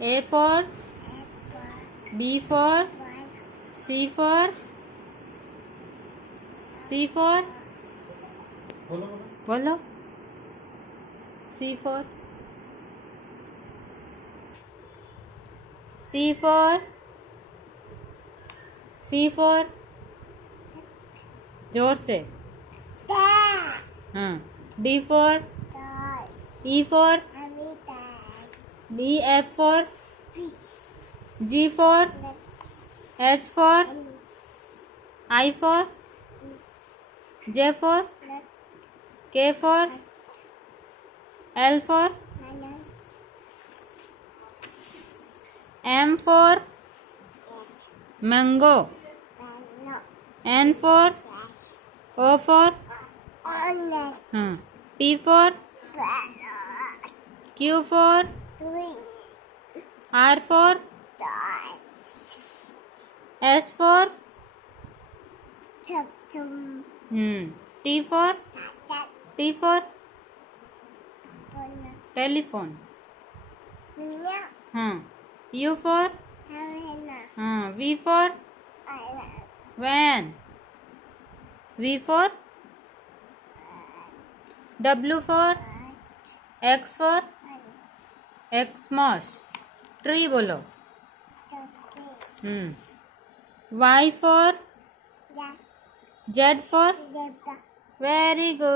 A for B for C for बोलो C for जोर से हाँ D for E for D F for G for H for I for J for K for L for M for mango N for O for P for Q for R for S for T for telephone U for V for van V for W for X for Xmas tree बोलो Y for Z for very good